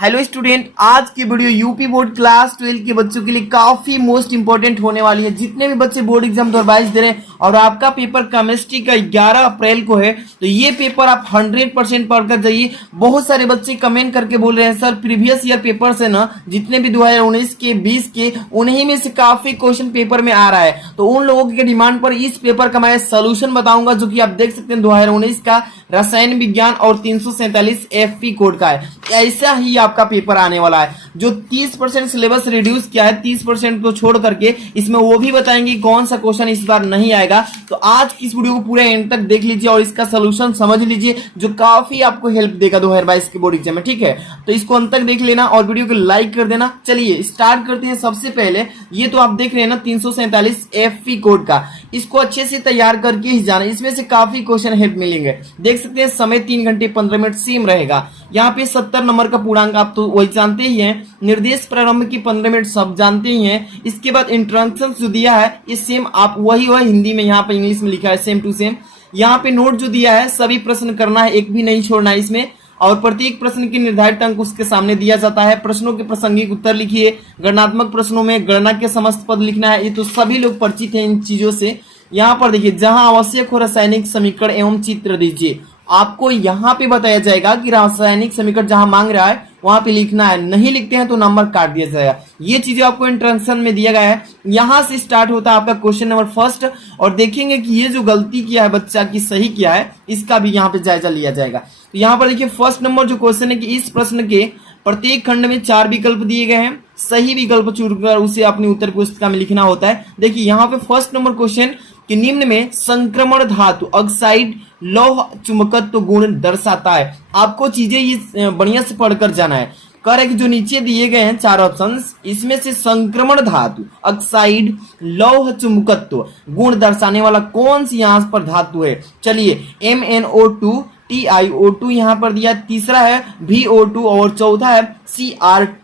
Hello student, आज की video UP board class 12 के बच्चों के लिए काफी मोस्ट इंपॉर्टेंट होने वाली है। जितने भी बच्चे बोर्ड एग्जाम 2022 दे रहे हैं और आपका पेपर केमिस्ट्री का 11 अप्रैल को है, तो ये पेपर आप 100% पढ़कर जाइए। बहुत सारे बच्चे कमेंट करके बोल रहे हैं सर प्रीवियस ईयर पेपर से ना जितने भी 2019 के 20 के उन्हीं में से काफी क्वेश्चन पेपर में आ रहा है, तो उन लोगों के डिमांड पर इस पेपर का मैं सोल्यूशन बताऊंगा, जो कि आप देख सकते हैं 2019 का रसायन विज्ञान और 347 एफपी कोड का है। ऐसा ही आपका पेपर आने वाला है जो 30% सिलेबस रिड्यूस किया है, 30% को छोड़ करके इसमें वो भी बताएंगे कौन सा क्वेश्चन इस बार नहीं आएगा। तो आज की इस वीडियो को पूरे एंड तक देख लीजिए और इसका सोल्यूशन समझ लीजिए, जो काफी आपको हेल्प देगा 2022 के बोर्ड एग्जाम में। ठीक है, तो इसको अंत तक देख लेना और वीडियो को लाइक कर देना। चलिए स्टार्ट करते हैं। सबसे पहले ये तो आप देख रहे हैं ना 347 एफपी कोड का, इसको अच्छे से तैयार करके ही जाना। इसमें से काफी क्वेश्चन हेल्प मिलेंगे। देख सकते हैं समय 3 घंटे 15 मिनट सेम रहेगा। यहाँ पे 70 नंबर का पूर्णांक आप तो वही जानते ही हैं। निर्देश प्रारंभ की 15 मिनट सब जानते ही हैं। इसके बाद इंट्रोडक्शन जो दिया है ये सेम आप वही हिंदी में, यहाँ पे इंग्लिश में लिखा है सेम टू सेम। यहाँ पे नोट जो दिया है सभी प्रश्न करना है, एक भी नहीं छोड़ना है इसमें, और प्रत्येक प्रश्न के निर्धारित अंक उसके सामने दिया जाता है। प्रश्नों के प्रासंगिक उत्तर लिखिए। गणनात्मक प्रश्नों में गणना के समस्त पद लिखना है। ये तो सभी लोग परिचित हैं इन चीजों से। यहाँ पर देखिए, जहां आवश्यक हो रासायनिक समीकरण एवं चित्र दीजिए। आपको यहाँ पे बताया जाएगा कि रासायनिक समीकरण जहां मांग रहा है वहां पे लिखना है, नहीं लिखते हैं तो नंबर काट दिया जाएगा। ये चीजें आपको इंट्रोडक्शन में दिया गया है। यहां से स्टार्ट होता है आपका क्वेश्चन नंबर फर्स्ट, और देखेंगे कि ये जो गलती किया है बच्चा की सही किया है, इसका भी यहाँ पे जायजा लिया जाएगा। तो यहाँ पर देखिए फर्स्ट नंबर जो क्वेश्चन है कि इस प्रश्न के प्रत्येक खंड में 4 विकल्प दिए गए हैं, सही विकल्प चुनकर उसे अपनी उत्तर पुस्तिका में लिखना होता है। देखिए यहाँ पे फर्स्ट नंबर क्वेश्चन कि निम्न में संक्रमण धातु ऑक्साइड लौह चुंबकत्व गुण दर्शाता है। आपको चीजें ये बढ़िया से पढ़कर जाना है। कह रहे कि जो नीचे दिए गए हैं 4 ऑप्शंस, इसमें से संक्रमण धातु ऑक्साइड लौह चुंबकत्व गुण दर्शाने वाला कौन सी यहाँ पर धातु है। चलिए MnO2 TiO2 यहाँ पर दिया, तीसरा है VO2 और चौथा है CrO2।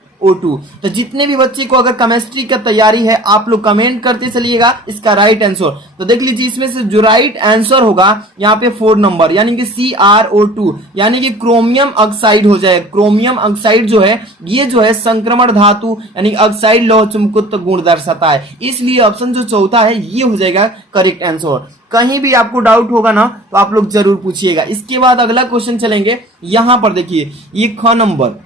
तो जितने भी बच्चे को अगर केमिस्ट्री का तैयारी है आप लोग कमेंट करते चलिएगा इसका राइट आंसर। तो देख लीजिए इसमें से जो राइट आंसर होगा यहाँ पे 4 नंबर यानी कि CrO2 यानी कि क्रोमियम ऑक्साइड हो जाए। क्रोमियम ऑक्साइड जो है ये जो है संक्रमण धातु यानी ऑक्साइड लौह चुंबकत्व गुण दर्शाता है, इसलिए ऑप्शन जो चौथा है ये हो जाएगा करेक्ट आंसर। कहीं भी आपको डाउट होगा ना तो आप लोग जरूर पूछिएगा। इसके बाद अगला क्वेश्चन चलेंगे। यहां पर देखिए ये ख नंबर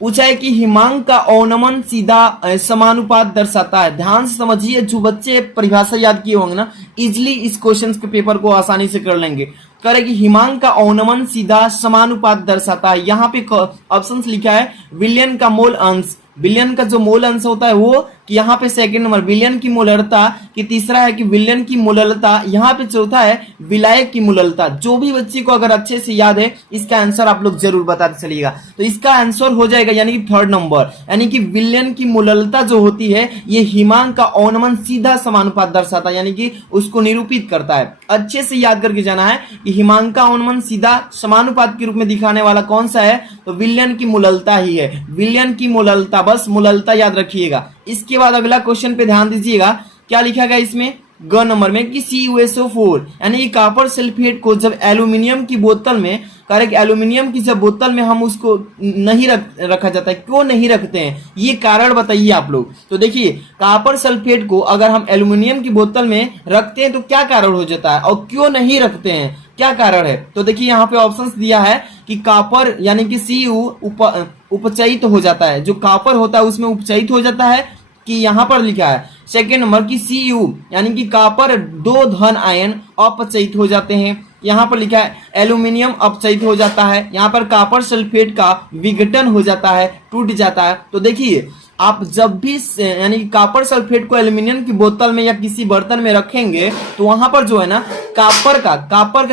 पूछा है कि हिमांक का अवनमन सीधा समानुपात दर्शाता है। ध्यान से समझिए, जो बच्चे परिभाषा याद किए होंगे ना इजिली इस क्वेश्चन के पेपर को आसानी से कर लेंगे। करे कि हिमांक का अवनमन सीधा समानुपात दर्शाता है। यहाँ पे ऑप्शंस लिखा है विलयन का मोल अंश, विलयन का जो मोल अंश होता है वो, कि यहाँ पे सेकंड नंबर विलयन की मोलरता, कि तीसरा है कि विलयन की मोललता, यहाँ पे चौथा है विलायक की मोललता। जो भी बच्चे को अगर अच्छे से याद है इसका आंसर आप लोग जरूर बताते चलिएगा। तो इसका आंसर हो जाएगा यानी कि थर्ड नंबर, यानी कि विलयन की मोललता जो होती है ये हिमांक का अवनमन सीधा समानुपात दर्शाता है, यानी कि उसको निरूपित करता है। अच्छे से याद करके जाना है कि हिमांक का अवनमन सीधा समानुपात के रूप में दिखाने वाला कौन सा है, तो विलयन की मोललता ही है। विलयन की मोललता, बस मोललता याद रखिएगा। इसके बाद अगला क्वेश्चन पे ध्यान दीजिएगा, क्या लिखा गया इसमें ग नंबर में कि CuSO4 यानी कि कॉपर सल्फेट को जब एल्यूमिनियम की बोतल में, करेक्ट, एल्यूमिनियम की जब बोतल में हम उसको नहीं रखा जाता है, क्यों नहीं रखते हैं ये कारण बताइए आप लोग। तो देखिए कॉपर सल्फेट को अगर हम एल्यूमिनियम की बोतल में रखते हैं तो क्या कारण हो जाता है और क्यों नहीं रखते हैं, क्या कारण है। तो देखिए यहाँ पे ऑप्शंस दिया है कि कॉपर यानी कि Cu उपचयित हो जाता है, जो कॉपर होता है उसमें उपचयित हो जाता है, कि यहाँ पर लिखा है सेकेंड नंबर की Cu यानी कि कॉपर 2 धन आयन अपचयित हो जाते हैं। यहाँ पर लिखा है एल्यूमिनियम अपचयित हो जाता है। यहाँ पर कॉपर सल्फेट का विघटन हो जाता है, टूट जाता है। तो देखिए आप जब भी यानी कॉपर सल्फेट को एल्यूमिनियम की बोतल में या किसी बर्तन में रखेंगे तो वहां पर जो है ना कॉपर का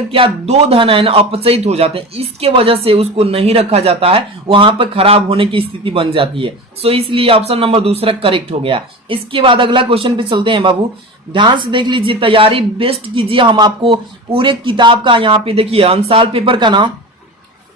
क्या 2 धन आयन अपचयित हो जाते हैं, इसके वजह से उसको नहीं रखा जाता है, वहां पर खराब होने की स्थिति बन जाती है। सो इसलिए ऑप्शन नंबर दूसरा करेक्ट हो गया। इसके बाद अगला क्वेश्चन पे चलते हैं बाबू, ध्यान से देख लीजिए, तैयारी बेस्ट कीजिए। हम आपको पूरे किताब का यहाँ पे देखिए अंसाल पेपर का ना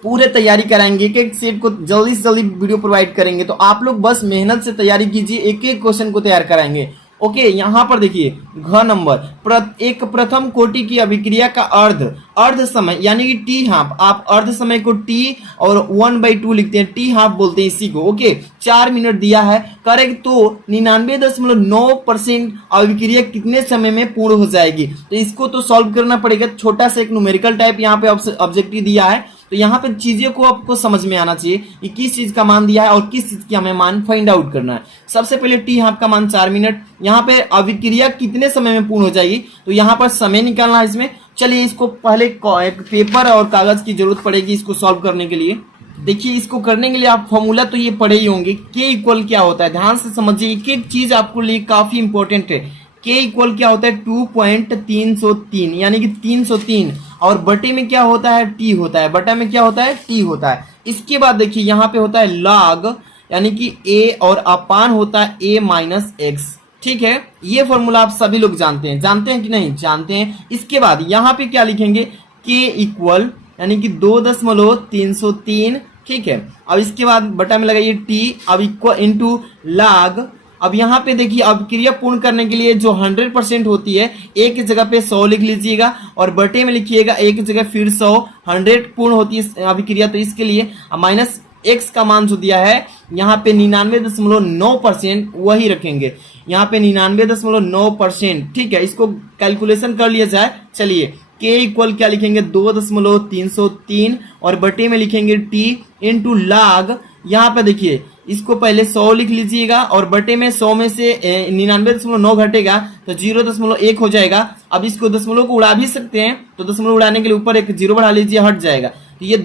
पूरे तैयारी कराएंगे, एक एक सेट को जल्दी से जल्दी वीडियो प्रोवाइड करेंगे। तो आप लोग बस मेहनत से तैयारी कीजिए, एक एक क्वेश्चन को तैयार कराएंगे। ओके, यहाँ पर देखिए घ नंबर एक प्रथम कोटि की अभिक्रिया का अर्ध समय यानी कि टी हाफ, आप अर्ध समय को टी और 1/2 लिखते हैं, टी हाफ बोलते हैं इसी को। ओके, 4 मिनट दिया है, करेक्ट। तो 99.9% अभिक्रिया कितने समय में पूर्ण हो जाएगी, तो इसको तो सॉल्व करना पड़ेगा। छोटा सा एक न्यूमेरिकल टाइप यहाँ पे ऑब्जेक्टिव दिया है, तो यहाँ पे चीजें को आपको समझ में आना चाहिए कि किस चीज का मान दिया है और किस चीज की हमें मान फाइंड आउट करना है। सबसे पहले टी हाफ का मान 4 मिनट, यहाँ पे अभिक्रिया कितने समय में पूर्ण हो जाएगी, तो यहाँ पर समय निकालना है इसमें। चलिए इसको पहले एक पेपर और कागज की जरूरत पड़ेगी इसको सॉल्व करने के लिए। देखिए इसको करने के लिए आप फॉर्मूला तो ये पढ़े ही होंगे, के इक्वल क्या होता है, ध्यान से समझिए, एक एक चीज आपको लिए काफी इंपॉर्टेंट है। के इक्वल क्या होता है 2.303 यानी कि 303, और बटे में क्या होता है टी होता है, बटा में क्या होता है टी होता है। इसके बाद देखिए यहाँ पे होता है लॉग यानी कि ए, और अपान होता है ए माइनस एक्स। ठीक है, ये फॉर्मूला आप सभी लोग जानते हैं कि नहीं जानते हैं। इसके बाद यहाँ पे क्या लिखेंगे, के इक्वल यानी कि 2.303। ठीक है, अब इसके बाद बटा में लगाइए टी, अब इक्वल इंटू लॉग। अब यहाँ पे देखिए अभिक्रिया पूर्ण करने के लिए जो 100% होती है, एक जगह पे 100 लिख लीजिएगा और बटे में लिखिएगा एक जगह फिर 100। 100 पूर्ण होती है अभिक्रिया, तो इसके लिए माइनस एक्स का मान जो दिया है यहाँ पे 99.9% वही रखेंगे, यहाँ पे 99.9%। ठीक है, इसको कैलकुलेशन कर लिया जाए। चलिए के इक्वल क्या लिखेंगे 2.303 और बटे में लिखेंगे टी इंटू लॉग। यहाँ पे देखिए इसको पहले 100 लिख लीजिएगा और बटे में 100 में से 99.9 घटेगा तो 0.1 हो जाएगा। अब इसको दशमलव को उड़ा भी सकते हैं, तो दशमलव उड़ाने के लिए ऊपर एक 0 बढ़ा लीजिए, हट जाएगा। तो ये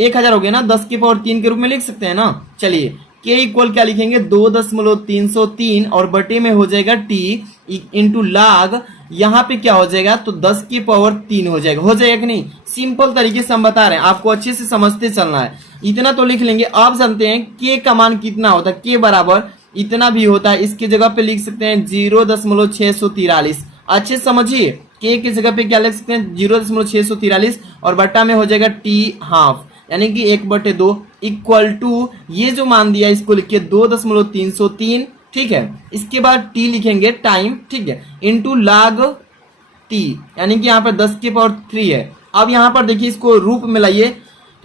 1000 हो गया ना, 10 की पावर 3 के रूप में लिख सकते हैं ना। चलिए के इक्वल क्या लिखेंगे 2.303 और बटे में हो जाएगा टी इंटू लॉग। यहाँ पे क्या हो जाएगा तो 10 की पावर 3 हो जाएगा कि नहीं। सिंपल तरीके से हम बता रहे हैं, आपको अच्छे से समझते चलना है। इतना तो लिख लेंगे। आप जानते हैं के का मान कितना होता है, के बराबर इतना भी होता है, इसकी जगह पे लिख सकते हैं 0.643। अच्छे समझिए, के की जगह पे क्या लिख सकते हैं 0.643 और बट्टा में हो जाएगा टी हाफ यानी कि 1/2 इक्वल टू ये जो मान दिया इसको लिखिए 2.303। ठीक है, इसके बाद टी लिखेंगे टाइम, ठीक है, इंटू लॉग टी यानी कि यहाँ पर 10 की पावर 3 है। अब यहाँ पर देखिए इसको रूप में लाइए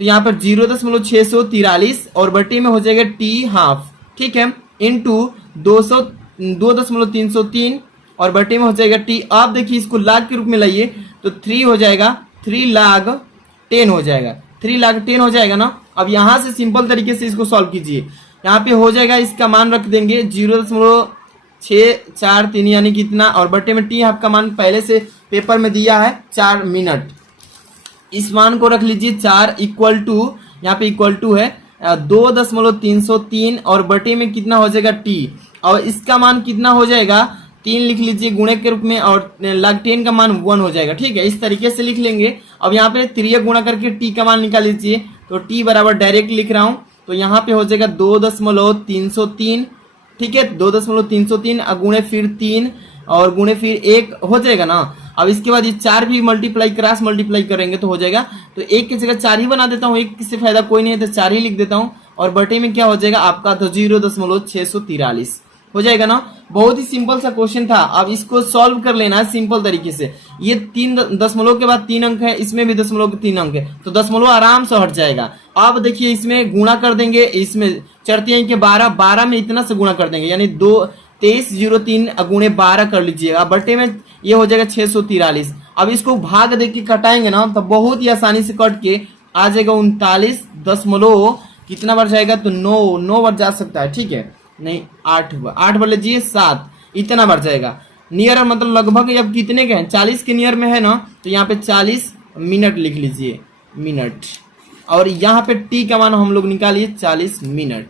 तो यहाँ पर 0.643 और बटे में हो जाएगा टी हाफ। ठीक है, इंटू 2.303 और बटे में हो जाएगा टी। आप देखिए इसको लॉग के रूप में लाइए तो 3 हो जाएगा, 3 log 10 हो जाएगा, 3 log 10 हो जाएगा ना। अब यहाँ से सिंपल तरीके से इसको सॉल्व कीजिए। यहाँ पे हो जाएगा, इसका मान रख देंगे 0.643 यानी कि इतना, और बटे में टी हाफ का मान पहले से पेपर में दिया है 4 मिनट। इस मान को रख लीजिए 4 इक्वल टू, यहाँ पे इक्वल टू है 2.303 और बटे में कितना हो जाएगा टी, और इसका मान कितना हो जाएगा 3 लिख लीजिए गुणे के रूप में, और log 10 का मान 1 हो जाएगा। ठीक है, इस तरीके से लिख लेंगे। अब यहाँ पे 3 गुणा करके टी का मान निकाल लीजिए, तो टी बराबर डायरेक्ट लिख रहा हूँ, तो यहाँ पे हो जाएगा 2.303। ठीक है, 2.303 गुणे फिर 3 और गुणे फिर 1 हो जाएगा ना। अब इसके बाद ये 4 भी क्रॉस मल्टीप्लाई करेंगे तो हो जाएगा, तो 1 की जगह 4 ही बना देता हूँ, 1 से फायदा कोई नहीं है तो 4 ही लिख देता हूँ, और बटे में क्या हो जाएगा आपका तो 0.643 हो जाएगा ना। बहुत ही सिंपल सा क्वेश्चन था। अब इसको सॉल्व कर लेना है सिंपल तरीके से। ये 3 दशमलव के बाद 3 अंक है, इसमें भी दशमलव के 3 अंक है, तो दशमलव आराम से हट जाएगा। अब देखिए इसमें गुणा कर देंगे, इसमें चढ़ते के 12 में इतना से गुणा कर देंगे, यानी 2303 गुणे 12 कर लीजिएगा, बटे में ये हो जाएगा 643। अब इसको भाग दे के कटाएंगे ना तो बहुत ही आसानी से कट के आ जाएगा 39 दशमलव कितना बार जाएगा तो 9 बार जा सकता है। ठीक है, नहीं 8 बार लीजिए 7, इतना बार जाएगा। नियर मतलब लगभग अब कितने के हैं 40 के नियर में है ना, तो यहाँ पे 40 मिनट लिख लीजिए, मिनट, और यहाँ पे टी का मान हम लोग निकालिए 40 मिनट।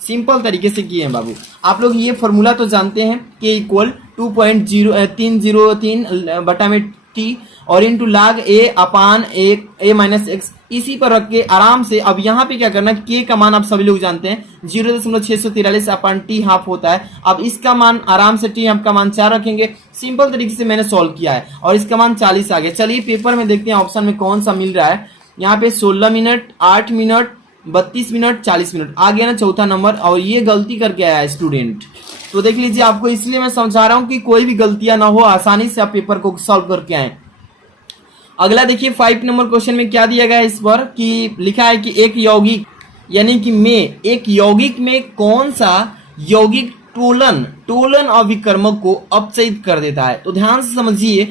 सिंपल तरीके से किए हैं बाबू। आप लोग ये फॉर्मूला तो जानते हैं, के इक्वल 2.303 बटा में टी और इंटू लॉग ए अपान ए माइनस एक्स, इसी पर रख के आराम से। अब यहाँ पे क्या करना है, के का मान आप सभी लोग जानते हैं 0.643 अपान टी हाफ होता है। अब इसका मान आराम से टी हाफ का मान 4 रखेंगे। सिंपल तरीके से मैंने सॉल्व किया है और इसका मान 40 आ गया। चलिए पेपर में देखते हैं ऑप्शन में कौन सा मिल रहा है। यहाँ पे 16 मिनट, 8 मिनट, 32 मिनट, 40 मिनट आ गया ना चौथा नंबर, और ये गलती करके आया है स्टूडेंट। तो देख लीजिए, आपको इसलिए मैं समझा रहा हूं कि कोई भी गलतियां ना हो, आसानी से आप पेपर को सॉल्व करके आए। अगला देखिए 5 नंबर क्वेश्चन में क्या दिया गया है इस पर कि लिखा है कि एक यौगिक यानी कि में एक यौगिक में कौन सा यौगिक टोलन टोलन अभिकर्मक को अपचयित कर देता है। तो ध्यान से समझिए,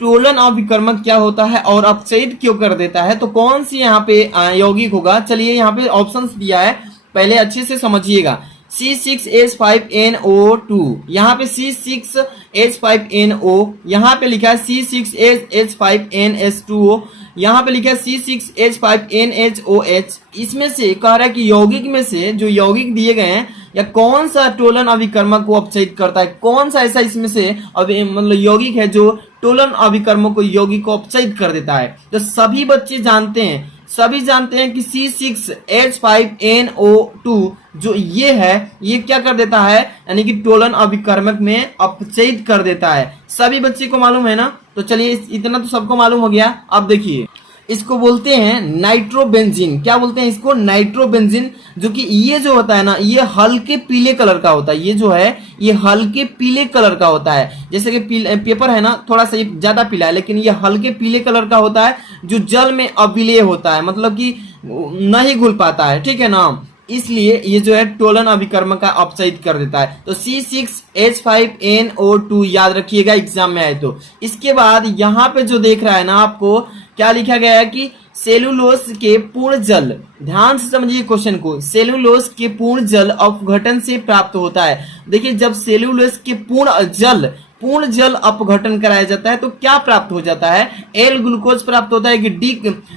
टोलन अभिकर्मक क्या होता है और अपचयित क्यों कर देता है, तो कौन सी यहाँ पे यौगिक होगा। चलिए यहाँ पे ऑप्शंस दिया है, पहले अच्छे से समझिएगा। C6H5NO2, यहाँ पे C6H5NO, यहाँ पे लिखा है C6H5NH2O, यहाँ पे लिखा है C6H5NHOH। इसमें से कह रहा है कि यौगिक में से जो यौगिक दिए गए हैं या कौन सा टोलन अभिकर्मक को अपचयित करता है, कौन सा ऐसा इसमें से मतलब यौगिक है जो टोलन अभिकर्मक को यौगिक को अपचयित कर देता है। तो सभी बच्चे जानते हैं, सभी जानते हैं कि C6H5NO2 जो ये है, ये क्या कर देता है, यानी कि टोलन अभिकर्मक में अपचयित कर देता है। सभी बच्चे को मालूम है ना। तो चलिए इतना तो सबको मालूम हो गया। अब देखिए, इसको बोलते हैं नाइट्रोबेंजीन। क्या बोलते हैं इसको? नाइट्रोबेंजीन। जो कि ये जो होता है ना, ये हल्के पीले कलर का होता है। ये जो है ये हल्के पीले कलर का होता है। जैसे कि पेपर है ना, थोड़ा सा ज्यादा पीला है, लेकिन ये हल्के पीले कलर का होता है, जो जल में अविलेय होता है, मतलब कि नहीं घुल पाता है, ठीक है ना। इसलिए ये जो है टोलन अभिकर्मक का अपचयित कर देता है। तो C6H5NO2 याद रखिएगा एग्जाम में आए तो। इसके बाद यहाँ पे जो देख रहा है ना, आपको क्या लिखा गया है कि सेलुलोज के पूर्ण जल, ध्यान से समझिए क्वेश्चन को, सेलुलोज के पूर्ण जल अपघटन से प्राप्त होता है। देखिए, जब सेलुलोज के पूर्ण जल अपघटन कराया जाता है तो क्या प्राप्त हो जाता है? एल ग्लूकोज प्राप्त होता है कि डी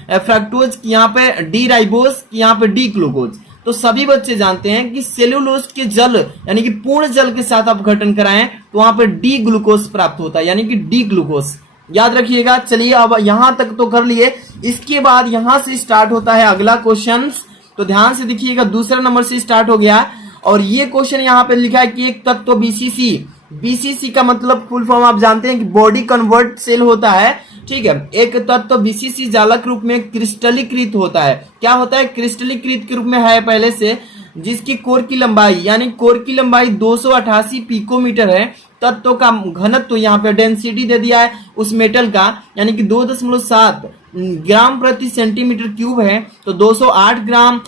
फ्रक्टोज, यहाँ पे डी राइबोज, यहाँ पे डी ग्लूकोज। तो सभी बच्चे जानते हैं कि सेलुलोज के जल यानी कि पूर्ण जल के साथ अपघटन कराएं तो वहां पर डी ग्लूकोज प्राप्त होता है, यानी कि डी ग्लूकोज। याद रखिएगा। चलिए अब यहां तक तो कर लिए। इसके बाद यहां से स्टार्ट होता है अगला क्वेश्चन। तो ध्यान से देखिएगा, दूसरा नंबर से स्टार्ट हो गया और ये क्वेश्चन यहाँ पे लिखा है कि एक तत्व बीसीसी का मतलब फुल फॉर्म आप जानते हैं कि बॉडी कन्वर्ट सेल होता है, ठीक है। एक तत्व बीसीसी जालक रूप में क्रिस्टलीकृत होता है। क्या होता है? क्रिस्टलीकृत के रूप में है पहले से, जिसकी कोर की लंबाई यानी कोर की लंबाई 288 पिकोमीटर है। तत्व का घनत्व तो यहाँ पे डेंसिटी दे दिया है उस मेटल का, यानी कि 2.7 ग्राम प्रति सेंटीमीटर क्यूब है। तो 208 ग्राम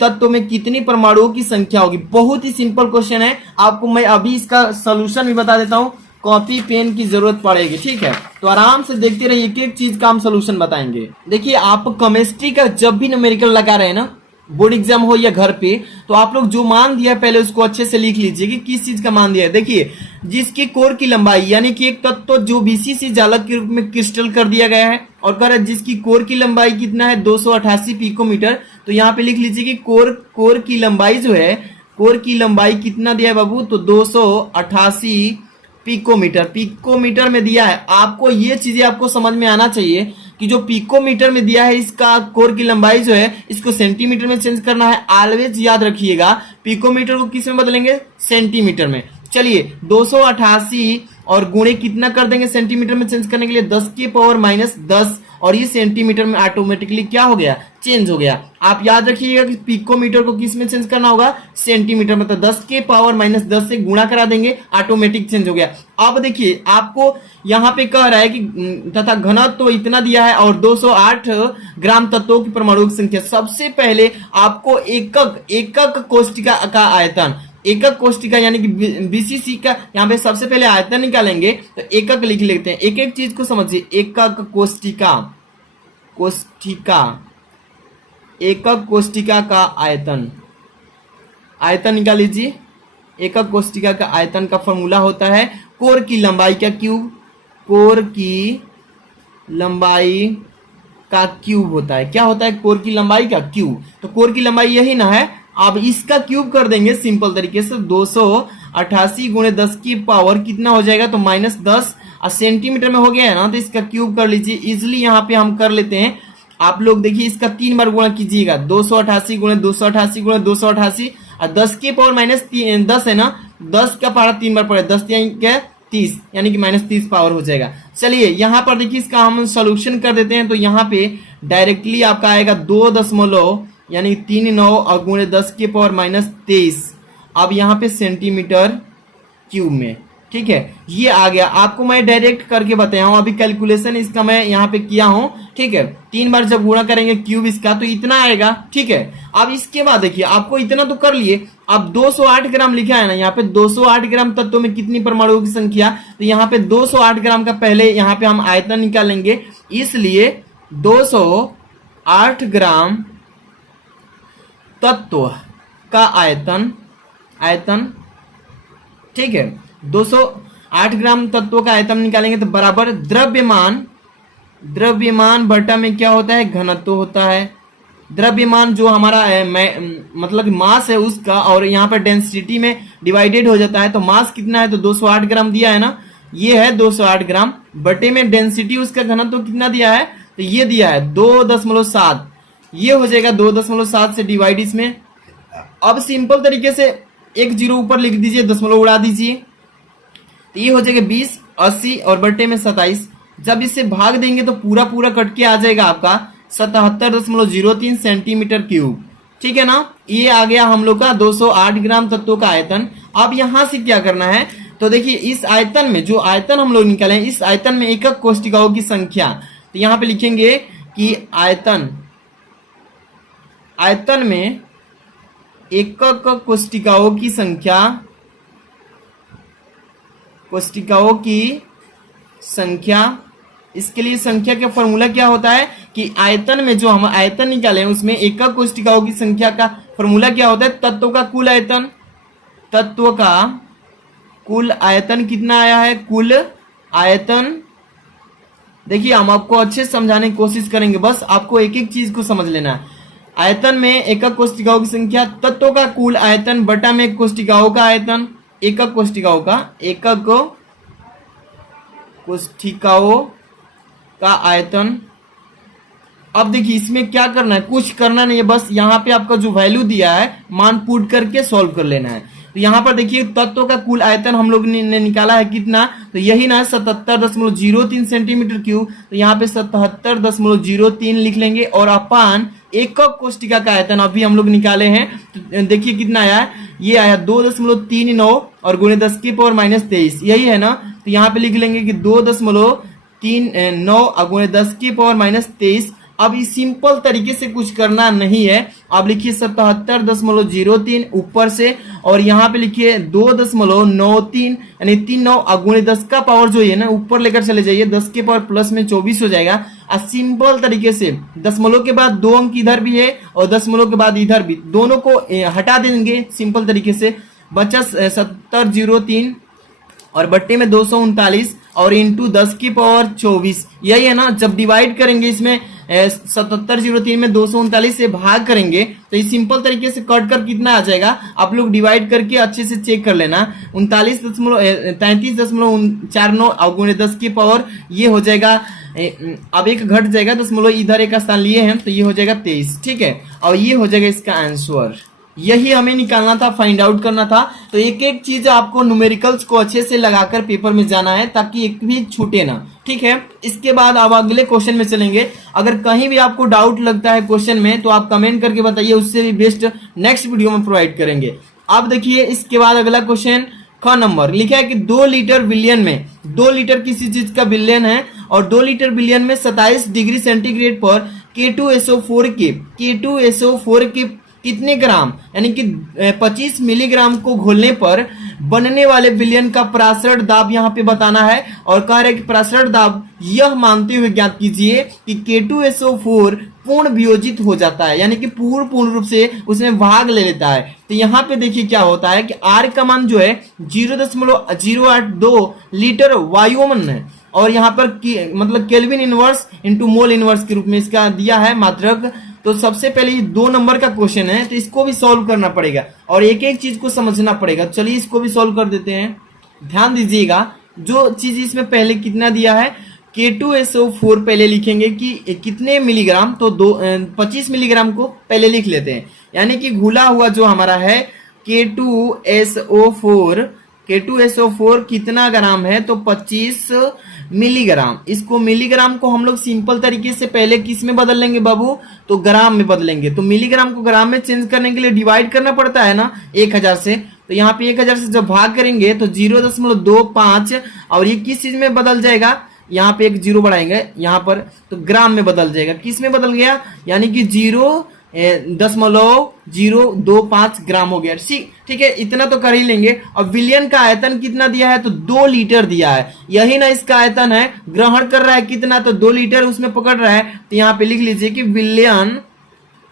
तत्व में कितनी परमाणुओं की संख्या होगी? बहुत ही सिंपल क्वेश्चन है। आपको मैं अभी इसका सोल्यूशन भी बता देता हूँ, कॉपी पेन की जरूरत पड़ेगी, ठीक है। तो आराम से देखते रहिए, एक एक चीज का हम सोल्यूशन बताएंगे। देखिए, आप केमिस्ट्री का जब भी न्यूमेरिकल लगा रहे हैं ना, बोर्ड एग्जाम हो या घर पे, तो आप लोग जो मान दिया पहले उसको अच्छे से लिख लीजिए कि किस चीज का मान दिया है। देखिए, जिसकी कोर की लंबाई यानी कि एक तत्व जो बीसीसी जालक के रूप में क्रिस्टल कर दिया गया है और कह रहा है जिसकी कोर की लंबाई कितना है 288 पिकोमीटर। तो यहाँ पे लिख लीजिए कि कोर की लंबाई जो है, कोर की लंबाई कितना दिया है बाबू? तो 288 पिकोमीटर में दिया है। आपको ये चीजें आपको समझ में आना चाहिए कि जो पिकोमीटर में दिया है इसका कोर की लंबाई जो है, इसको सेंटीमीटर में चेंज करना है। ऑलवेज याद रखिएगा, पिकोमीटर को किस में बदलेंगे? सेंटीमीटर में। चलिए 288 और गुणे कितना कर देंगे सेंटीमीटर में चेंज करने के लिए? 10 की पावर -10, और ये सेंटीमीटर में ऑटोमेटिकली क्या हो गया? चेंज हो गया। आप याद रखिएगा कि पिकोमीटर को किस में चेंज करना होगा? सेंटीमीटर में। तो 10 के पावर -10 से गुणा करा देंगे, ऑटोमेटिक चेंज हो गया। अब देखिए, आपको यहाँ पे कह रहा है कि तथा घनत्व तो इतना दिया है और 208 ग्राम तत्वों की परमाणु की संख्या। सबसे पहले आपको एकक कोष्टिका का आयतन, एकक कोष्टिका यानी कि बीसीसी का यहाँ पे सबसे पहले आयतन निकालेंगे। तो एकक लिख लेते हैं, एक एक चीज को समझिए। एकक कोष्टिका का आयतन निकाल लीजिए। एकक कोष्टिका का आयतन का फॉर्मूला होता है कोर की लंबाई का क्यूब, कोर की लंबाई का क्यूब होता है। क्या होता है? कोर की लंबाई का क्यूब। तो कोर की लंबाई यही ना है, अब इसका क्यूब कर देंगे सिंपल तरीके से। 288 गुणे 10 की पावर कितना हो जाएगा? तो -10, और सेंटीमीटर में हो गया है ना, तो इसका क्यूब कर लीजिए। इजिली यहाँ पे हम कर लेते हैं। आप लोग देखिए, इसका 3 बार गुणा कीजिएगा। 288 गुणे 288 गुणे 288, और 10 की पावर -10 है ना, 10 का पावर 3 बार पड़े, 10 क्या 30, यानी कि -30 पावर हो जाएगा। चलिए यहाँ पर देखिए, इसका हम सोल्यूशन कर देते हैं। तो यहाँ पे डायरेक्टली आपका आएगा 2 यानी 39 और गुणे 10 की पावर -23। अब यहाँ पे सेंटीमीटर क्यूब में। ठीक है, ये आ गया। आपको मैं डायरेक्ट करके बताया हूं, अभी कैलकुलेशन इसका मैं यहाँ पे किया हूं। ठीक है, 3 बार जब गुणा करेंगे क्यूब इसका तो इतना आएगा। ठीक है, अब इसके बाद देखिए आपको इतना तो कर लिए, अब 208 ग्राम लिखा है ना, यहाँ पे 208 ग्राम तत्व में कितनी परमाणुओं की संख्या, तो यहाँ पे 208 ग्राम का पहले यहाँ पे हम आयतन निकालेंगे, इसलिए 208 ग्राम तत्व का आयतन। ठीक है, 208 ग्राम तत्व का आयतन निकालेंगे तो बराबर द्रव्यमान बटा में क्या होता है, घनत्व होता है। द्रव्यमान जो हमारा मतलब मास है उसका, और यहाँ पर डेंसिटी में डिवाइडेड हो जाता है, तो मास कितना है, तो 208 ग्राम दिया है ना, ये है 208 ग्राम, बटे में डेंसिटी उसका घनत्व कितना दिया है, तो ये दिया है 2.7, ये हो जाएगा 2.7 से डिवाइड इसमें। अब सिंपल तरीके से एक जीरो ऊपर लिख दीजिए, दशमलव उड़ा दीजिए, तो ये हो जाएगा 20, 80 और बटे में 27। जब इसे भाग देंगे तो पूरा पूरा कट के आ जाएगा आपका 77.03 सेंटीमीटर क्यूब। ठीक है ना, ये आ गया हम लोग का 208 ग्राम तत्वों का आयतन। अब यहां से क्या करना है, तो देखिए इस आयतन में जो आयतन हम लोग निकाले, इस आयतन में एकक कोशिकाओं की संख्या, तो यहां पे लिखेंगे कि आयतन में एकक कोशिकाओं की संख्या, इसके लिए संख्या का फॉर्मूला क्या होता है कि आयतन में जो हम आयतन निकाले हैं उसमें एकक कोशिकाओं की संख्या का फॉर्मूला क्या होता है, तत्व का कुल आयतन कितना आया है, कुल आयतन। देखिए हम आपको अच्छे से समझाने की कोशिश करेंगे, बस आपको एक एक चीज को समझ लेना है। आयतन में एकक कोशिकाओं की संख्या, तत्व का कुल आयतन बटा में कोशिकाओं का आयतन, एकक कोशिकाओं का आयतन। अब देखिए इसमें क्या करना है, कुछ करना नहीं है, बस यहाँ पे आपका जो वैल्यू दिया है मान पुट करके सॉल्व कर लेना है। तो यहाँ पर देखिए तत्व का कुल आयतन हम लोग ने निकाला है कितना, तो यही ना 77.03 सेंटीमीटर क्यूब, तो यहाँ पे 77.03 लिख लेंगे, और अपान एकक कोशिका का आयतन अभी हम लोग निकाले हैं, तो देखिए कितना आया, ये आया 2.39 और गुणे 10 की पावर -23, यही है ना, तो यहाँ पे लिख लेंगे कि 2.39 गुणे 10 की पावर -23। अब इस सिंपल तरीके से कुछ करना नहीं है, आप लिखिए 77.03 ऊपर से, और यहाँ पे लिखिए 2.93 यानी 39 गुणे 10 का पावर जो है ना ऊपर लेकर चले जाइए, 10 के पावर प्लस में 24 हो जाएगा। सिंपल तरीके से दशमलव के बाद 2 अंक इधर भी है और दशमलव के बाद इधर भी, दोनों को हटा देंगे सिंपल तरीके से, बचा 70.03 और बट्टे में 239 और इंटू 10 की पावर 24, यही है ना। जब डिवाइड करेंगे इसमें 77.03 में 239 से भाग करेंगे तो इस सिंपल तरीके से कट कर कितना आ जाएगा, आप लोग डिवाइड करके अच्छे से चेक कर लेना, 33.49 गुणे 10 की पावर, ये हो जाएगा, अब एक घट जाएगा दशमलव, इधर एक स्थान लिए हैं तो ये हो जाएगा 23। ठीक है, और ये हो जाएगा इसका आंसर। यही हमें निकालना था, फाइंड आउट करना था। तो एक एक चीज आपको न्यूमेरिकल्स को अच्छे से लगाकर पेपर में जाना है ताकि एक भी छूटे ना। ठीक है, इसके बाद अब अगले क्वेश्चन में चलेंगे। अगर कहीं भी आपको डाउट लगता है क्वेश्चन में तो आप कमेंट करके बताइए, उससे भी बेस्ट नेक्स्ट वीडियो में प्रोवाइड करेंगे। आप देखिए इसके बाद अगला क्वेश्चन ख नंबर लिखा है कि 2 लीटर बिलियन में, 2 लीटर किसी चीज का बिलियन है और 2 लीटर बिलियन में 27 डिग्री सेंटीग्रेड पर K2SO4 के कितने ग्राम यानी कि 25 मिलीग्राम को घोलने पर बनने वाले विलयन का प्रासरण दाब यहाँ पे बताना है, और कह रहे कि प्रासरण दाब यह मानते हुए ज्ञात कीजिए कि K2SO4 पूर्ण वियोजित हो जाता है, यानी कि पूर्ण रूप से उसमें भाग ले लेता है। तो यहाँ पे देखिए क्या होता है कि R का मान जो है 0.082 लीटर वायुमन है, और यहाँ पर मतलब kelvin inverse into mole inverse के रूप में इसका दिया है मात्रक। तो सबसे पहले ये 2 नंबर का क्वेश्चन है, तो इसको भी सॉल्व करना पड़ेगा और एक एक चीज को समझना पड़ेगा। चलिए इसको भी सॉल्व कर देते हैं। ध्यान दीजिएगा, जो चीज इसमें पहले कितना दिया है, K2SO4 पहले लिखेंगे कि कितने मिलीग्राम, तो 25 मिलीग्राम को पहले लिख लेते हैं, यानी कि घुला हुआ जो हमारा है K2SO4 कितना ग्राम है, तो 25 मिलीग्राम। इसको मिलीग्राम को हम लोग सिंपल तरीके से पहले किस में बदल लेंगे बाबू, तो ग्राम में बदलेंगे। तो मिलीग्राम को ग्राम में चेंज करने के लिए डिवाइड करना पड़ता है ना 1000 से, तो यहाँ पे 1000 से जब भाग करेंगे तो 0.25 और ये किस चीज में बदल जाएगा, यहाँ पे एक जीरो बढ़ाएंगे यहाँ पर तो ग्राम में बदल जाएगा। किस में बदल गया, यानी कि 0.025 ग्राम हो गया। ठीक है, इतना तो कर ही लेंगे। और विलियन का आयतन कितना दिया है, तो 2 लीटर दिया है। यही ना इसका आयतन है, ग्रहण कर रहा है कितना, तो 2 लीटर उसमें पकड़ रहा है। तो यहाँ पे लिख लीजिए कि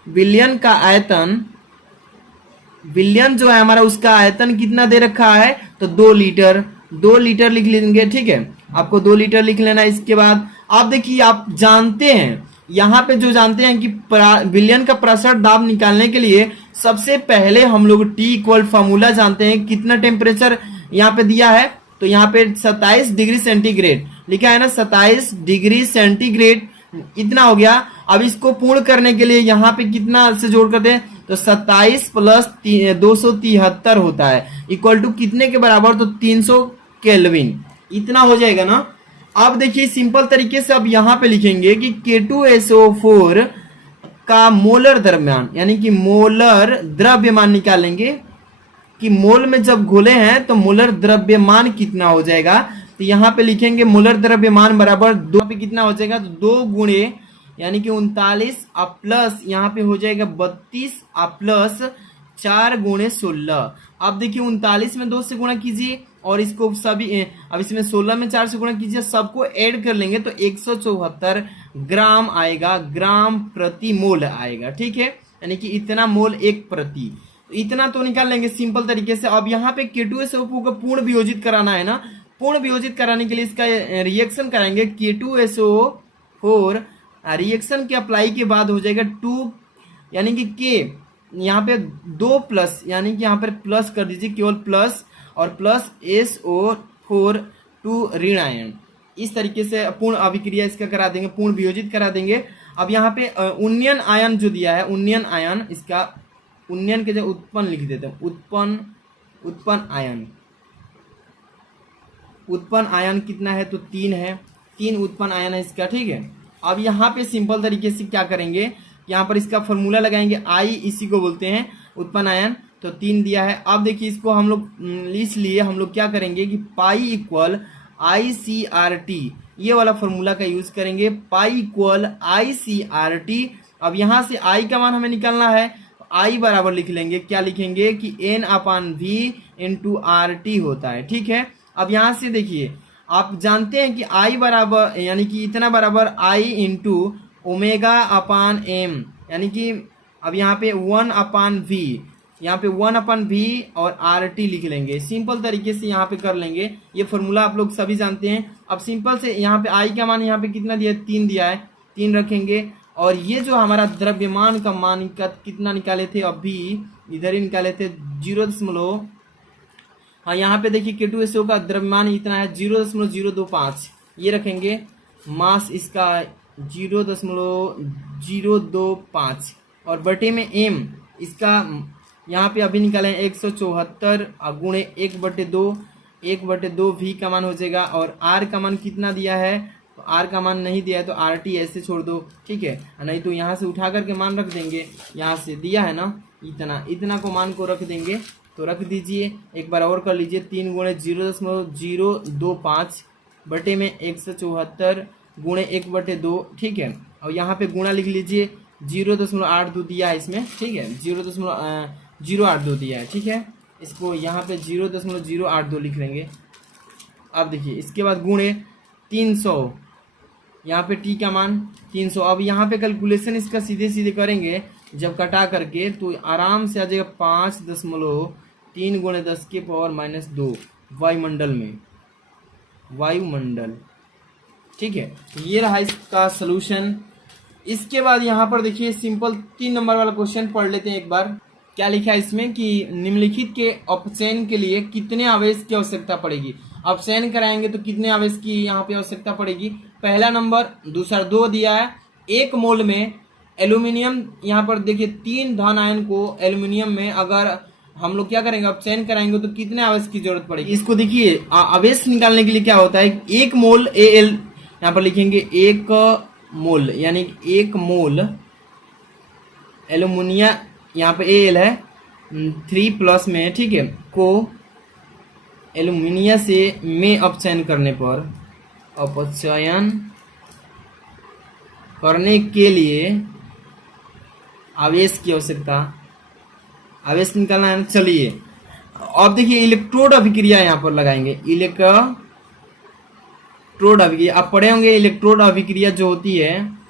विलियन का आयतन, विलियन जो है हमारा उसका आयतन कितना दे रखा है, तो 2 लीटर लिख लेंगे। ठीक है, आपको 2 लीटर लिख लेना। इसके बाद आप देखिए, आप जानते हैं यहाँ पे जो जानते हैं कि विलियन का प्रसरण दाब निकालने के लिए सबसे पहले हम लोग T इक्वल फॉर्मूला जानते हैं। कितना टेम्परेचर यहाँ पे दिया है, तो यहाँ पे 27 डिग्री सेंटीग्रेड लिखा है ना, 27 डिग्री सेंटीग्रेड इतना हो गया। अब इसको पूर्ण करने के लिए यहाँ पे कितना से जोड़ करते हैं, तो 27 प्लस 273 होता है, इक्वल टू कितने के बराबर, तो 300 केल्विन। इतना हो जाएगा ना। अब देखिए सिंपल तरीके से अब यहाँ पे लिखेंगे कि K2SO4 का मोलर द्रव्यमान, यानी कि मोलर द्रव्यमान निकालेंगे कि मोल में जब घोले हैं तो मोलर द्रव्यमान कितना हो जाएगा। तो यहाँ पे लिखेंगे मोलर द्रव्यमान बराबर 2 पे कितना हो जाएगा, तो 2 गुणे यानी कि 39 प्लस यहाँ पे हो जाएगा 32 प्लस 4 गुणे 16। अब देखिए 39 में 2 से गुणा कीजिए और इसको सभी, अब इसमें 16 में 4 से गुणा कीजिए, सबको ऐड कर लेंगे तो 174 ग्राम आएगा, ग्राम प्रति मोल आएगा। ठीक है, यानी कि इतना मोल एक प्रति, इतना तो निकाल लेंगे सिंपल तरीके से। अब यहाँ पे K2SO4 को पूर्ण वियोजित कराना है ना, पूर्ण वियोजित कराने के लिए इसका रिएक्शन कराएंगे। K2SO4 रिएक्शन के अप्लाई के बाद हो जाएगा 2, यानी कि K यहाँ पे 2 प्लस, यानी कि यहाँ पर प्लस कर दीजिए केवल प्लस, और प्लस SO4 2 ऋण आयन। इस तरीके से पूर्ण अभिक्रिया इसका करा देंगे, पूर्ण वियोजित करा देंगे। अब यहाँ पे उन्नयन आयन जो दिया है, उन्नयन आयन, इसका उन्नयन के जो उत्पन्न लिख देते हैं, उत्पन्न आयन कितना है, तो 3 है, 3 उत्पन्न आयन है इसका। ठीक है, अब यहाँ पे सिंपल तरीके से क्या करेंगे, यहाँ पर इसका फॉर्मूला लगाएंगे, I इसी को बोलते हैं उत्पन्न आयन, तो 3 दिया है। अब देखिए इसको हम लोग इसलिए हम लोग क्या करेंगे कि पाई इक्वल ICRT, ये वाला फॉर्मूला का यूज करेंगे, पाई इक्वल ICRT। अब यहाँ से I का मान हमें निकालना है, I बराबर लिख लेंगे, क्या लिखेंगे कि N/V इंटू RT होता है। ठीक है, अब यहाँ से देखिए आप जानते हैं कि I बराबर, यानी कि इतना बराबर I इंटू ओमेगा/m, यानी कि अब यहाँ पे 1/V, यहाँ पे 1/V और RT लिख लेंगे। सिंपल तरीके से यहाँ पे कर लेंगे, ये फॉर्मूला आप लोग सभी जानते हैं। अब सिंपल से यहाँ पे I का मान यहाँ पे कितना दिया है, 3 दिया है, 3 रखेंगे। और ये जो हमारा द्रव्यमान का मान का कितना निकाले थे, अभी इधर ही निकाले थे 0. हाँ, यहाँ पे देखिए K2SO का द्रव्यमान इतना है 0.025, ये रखेंगे। मास इसका 0.025 और बटे में m इसका यहाँ पे अभी निकाले 174 गुणे 1/2, 1/2 V का मान हो जाएगा। और R का मान कितना दिया है, तो R का मान नहीं दिया है तो RT ऐसे छोड़ दो। ठीक है, नहीं तो यहाँ से उठा करके मान रख देंगे, यहाँ से दिया है ना इतना को मान को रख देंगे, तो रख दीजिए। एक बार और कर लीजिए, 3 गुणे 0.025 बटे में 174 गुणे 1/2। ठीक है, और यहाँ पे गुणा लिख लीजिए, 0.82 दिया है इसमें। ठीक है, 0.082 दिया है। ठीक है, इसको यहाँ पे 0.082 लिख लेंगे। अब देखिए इसके बाद गुणे 300, यहाँ पे T का मान 300। अब यहाँ पे कैलकुलेशन इसका सीधे करेंगे जब कटा करके, तो आराम से आ जाएगा 5.3 गुणे 10⁻², वायुमंडल। ठीक है, ये रहा इसका सोल्यूशन। इसके बाद यहाँ पर देखिए सिंपल 3 नंबर वाला क्वेश्चन पढ़ लेते हैं एक बार। क्या लिखा है इसमें कि निम्नलिखित के अपचयन के लिए कितने आवेश की आवश्यकता पड़ेगी। अपचयन कराएंगे तो कितने आवेश की यहाँ पे आवश्यकता पड़ेगी। पहला नंबर, दूसरा 2 दिया है। 1 मोल में एल्यूमिनियम, यहाँ पर देखिए 3 धन आयन को एल्यूमिनियम में अगर हम लोग क्या करेंगे, अपचयन कराएंगे तो कितने आवेश की जरूरत पड़ेगी। इसको देखिए आवेश निकालने के लिए क्या होता है, 1 मोल Al, यहाँ पर लिखेंगे 1 मोल, यानी 1 मोल एल्यूमिनियम, यहाँ पे Al है, 3+ में, ठीक है, को एल्यूमिनियम से में अपचयन करने पर, अपचयन करने के लिए आवेश की आवश्यकता, आवेश निकालना है। चलिए अब देखिए इलेक्ट्रोड अभिक्रिया यहाँ पर लगाएंगे, इलेक्ट्रोड अभिक्रिया आप पढ़े होंगे। इलेक्ट्रोड अभिक्रिया जो होती है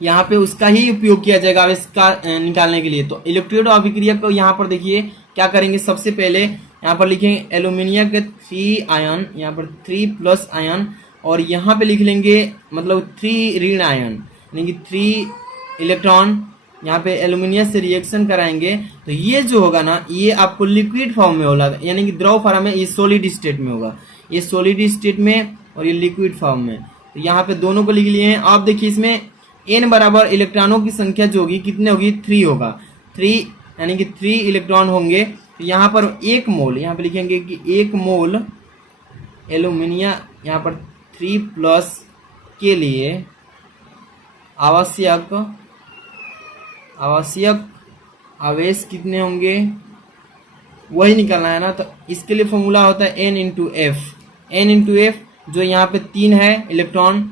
यहाँ पे उसका ही उपयोग किया जाएगा आवेश का निकालने के लिए। तो इलेक्ट्रोड अभिक्रिया को यहाँ पर देखिए क्या करेंगे, सबसे पहले यहाँ पर लिखेंगे एल्यूमिनियम के 3 आयन, यहाँ पर 3+ आयन, और यहाँ पे लिख लेंगे मतलब 3 ऋण आयन, यानी कि 3 इलेक्ट्रॉन यहाँ पे एल्यूमिनियम से रिएक्शन कराएंगे। तो ये जो होगा ना, ये आपको लिक्विड फॉर्म में होगा, यानी कि द्रव फॉर्म में, ये सॉलिड स्टेट में होगा, ये सॉलिड स्टेट में और ये लिक्विड फॉर्म में। तो यहाँ पे दोनों को लिख लिए हैं। आप देखिए इसमें n बराबर इलेक्ट्रॉनों की संख्या जो होगी कितने होगी, 3 होगा, 3 यानी कि 3 इलेक्ट्रॉन होंगे। तो यहाँ पर 1 मोल, यहाँ पे लिखेंगे कि 1 मोल एल्यूमिनियम यहाँ पर 3+ के लिए आवश्यक आवेश कितने होंगे वही निकालना है ना। तो इसके लिए फॉर्मूला होता है n इंटू एफ, जो यहाँ पे 3 है इलेक्ट्रॉन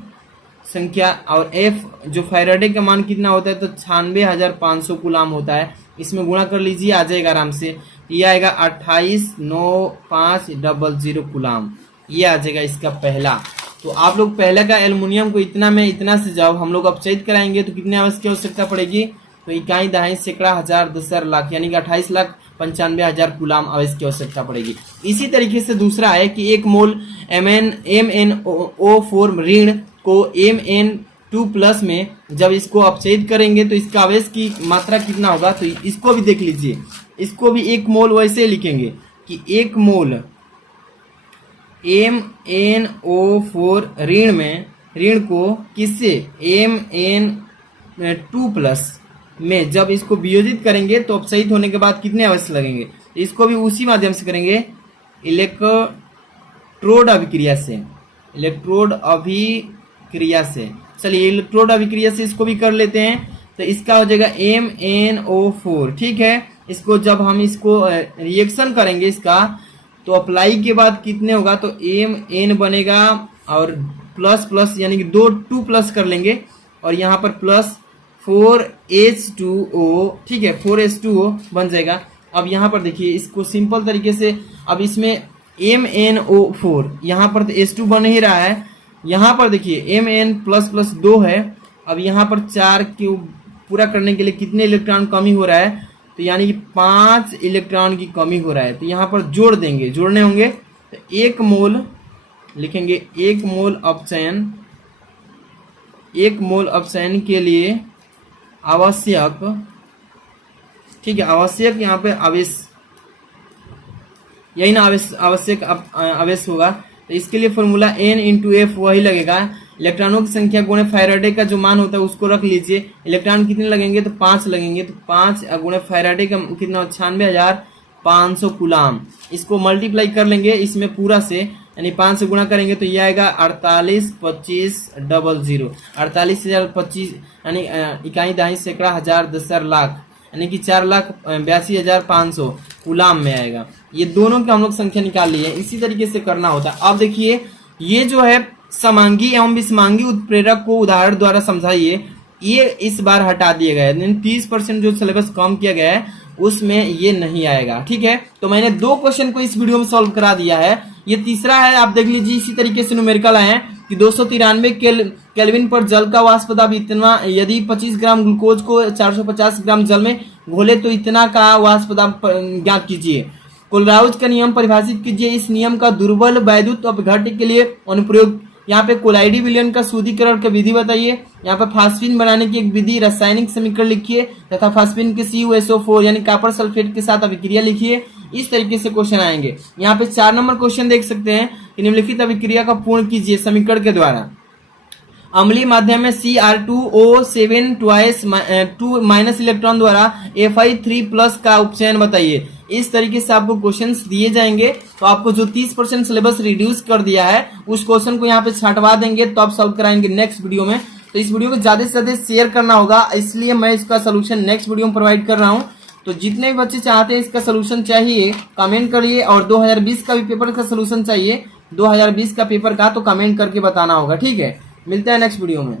संख्या, और f जो फैराडे का मान कितना होता है, तो 96,500 कूलाम होता है। इसमें गुणा कर लीजिए, आ जाएगा आराम से, ये आएगा 28,9500 कूलाम, ये आ जाएगा इसका पहला। तो आप लोग पहले का एल्युमिनियम को इतना में इतना से जाओ, हम लोग अपचयित कराएंगे तो कितने आवेश की आवश्यकता पड़ेगी, तो इकाई दहाई सैकड़ा हजार दसर लाख, यानी कि 28,95,000 कूलाम आवेश की आवश्यकता पड़ेगी। इसी तरीके से दूसरा है कि 1 मोल MnO4 ऋण को Mn2+ में जब इसको अपचयित करेंगे तो इसका आवेश की मात्रा कितना होगा। तो इसको भी देख लीजिए, इसको भी 1 मोल वैसे लिखेंगे कि 1 मोल MnO4 ऋण को किससे Mn2+ में जब इसको वियोजित करेंगे तो अपचयित होने के बाद कितने आवेश लगेंगे। इसको भी उसी माध्यम से करेंगे, इलेक्ट्रोड अभिक्रिया से। चलिए इलेक्ट्रोड अभिक्रिया से इसको भी कर लेते हैं। तो इसका हो जाएगा MnO4, ठीक है। इसको जब हम इसको रिएक्शन करेंगे इसका, तो अप्लाई के बाद कितने होगा, तो Mn बनेगा और प्लस यानी कि 2+ कर लेंगे, और यहाँ पर प्लस 4H2O, ठीक है, 4H2O बन जाएगा। अब यहाँ पर देखिए इसको सिंपल तरीके से, अब इसमें MnO4 यहाँ पर तो H2 बन ही रहा है, यहाँ पर देखिए Mn++2 है। अब यहाँ पर 4 को पूरा करने के लिए कितने इलेक्ट्रॉन कमी हो रहा है, तो यानी कि 5 इलेक्ट्रॉन की कमी हो रहा है। तो यहाँ पर जोड़ देंगे, जोड़ने होंगे, तो 1 मोल लिखेंगे, 1 मोल अपचयन के लिए आवश्यक, ठीक है, आवश्यक यहाँ पे आवेश, यही ना आवश्यक आवेश होगा। तो इसके लिए फॉर्मूला n इंटू एफ वही लगेगा, इलेक्ट्रॉनों की संख्या गुणे फैराडे का जो मान होता है उसको रख लीजिए। इलेक्ट्रॉन कितने लगेंगे, तो 5 लगेंगे, तो 5 गुणे फैराडे का कितना 96,500 कूलाम। इसको मल्टीप्लाई कर लेंगे इसमें पूरा से, यानी 5 से गुणा करेंगे तो ये आएगा 48,25,00, 48,025 यानी इकाई दहाई सैकड़ा हजार दसर लाख, यानी कि 4,82,500 कूलाम में आएगा। ये दोनों की हम लोग संख्या निकाल ली है, इसी तरीके से करना होता है। अब देखिए ये जो है समांगी एवं विषमांगी उत्प्रेरक को उदाहरण द्वारा समझाइए, ये इस बार हटा दिया गया है, 30% जो सिलेबस कम किया गया है उसमें ये नहीं आएगा, ठीक है। तो मैंने 2 क्वेश्चन को इस वीडियो में सॉल्व करा दिया है, ये तीसरा है, आप देख लीजिए। इसी तरीके से न्यूमेरिकल आए हैं कि 293 केल्विन पर जल का वाष्प दाब इतना, यदि 25 ग्राम ग्लूकोज को 450 ग्राम जल में घोले तो इतना का वाष्प दाब ज्ञात कीजिए। कोलराउज का नियम परिभाषित कीजिए। इस नियम का दुर्बल वैद्युत अपघट्य के लिए अनुप्रयोग। यहाँ पे कोलाइडी विलयन का शुद्धिकरण का विधि बताइए। यहाँ पे फास्फिन बनाने की एक विधि, रासायनिक समीकरण लिखिए तथा फास्फिन के CuSO4 यानी कॉपर सल्फेट के साथ अभिक्रिया लिखिए। इस तरीके से क्वेश्चन आएंगे। यहाँ पे 4 नंबर क्वेश्चन देख सकते हैं कि निम्नलिखित अभिक्रिया का पूर्ण कीजिए समीकरण के द्वारा। अम्लीय माध्यम में Cr2O7 2 माइनस इलेक्ट्रॉन द्वारा Fi3+ का उपचयन बताइए। इस तरीके से आपको क्वेश्चंस दिए जाएंगे, तो आपको जो 30% सिलेबस रिड्यूस कर दिया है उस क्वेश्चन को यहाँ पे छांटवा देंगे, तो आप सॉल्व कराएंगे नेक्स्ट वीडियो में। तो इस वीडियो को ज्यादा से ज्यादा शेयर करना होगा, इसलिए मैं इसका सोल्यूशन नेक्स्ट वीडियो में प्रोवाइड कर रहा हूँ। तो जितने भी बच्चे चाहते हैं इसका सोल्यूशन चाहिए कमेंट करिए, और 2020 का भी पेपर का सोल्यूशन चाहिए 2020 का पेपर का, तो कमेंट करके बताना होगा। ठीक है, मिलते हैं नेक्स्ट वीडियो में।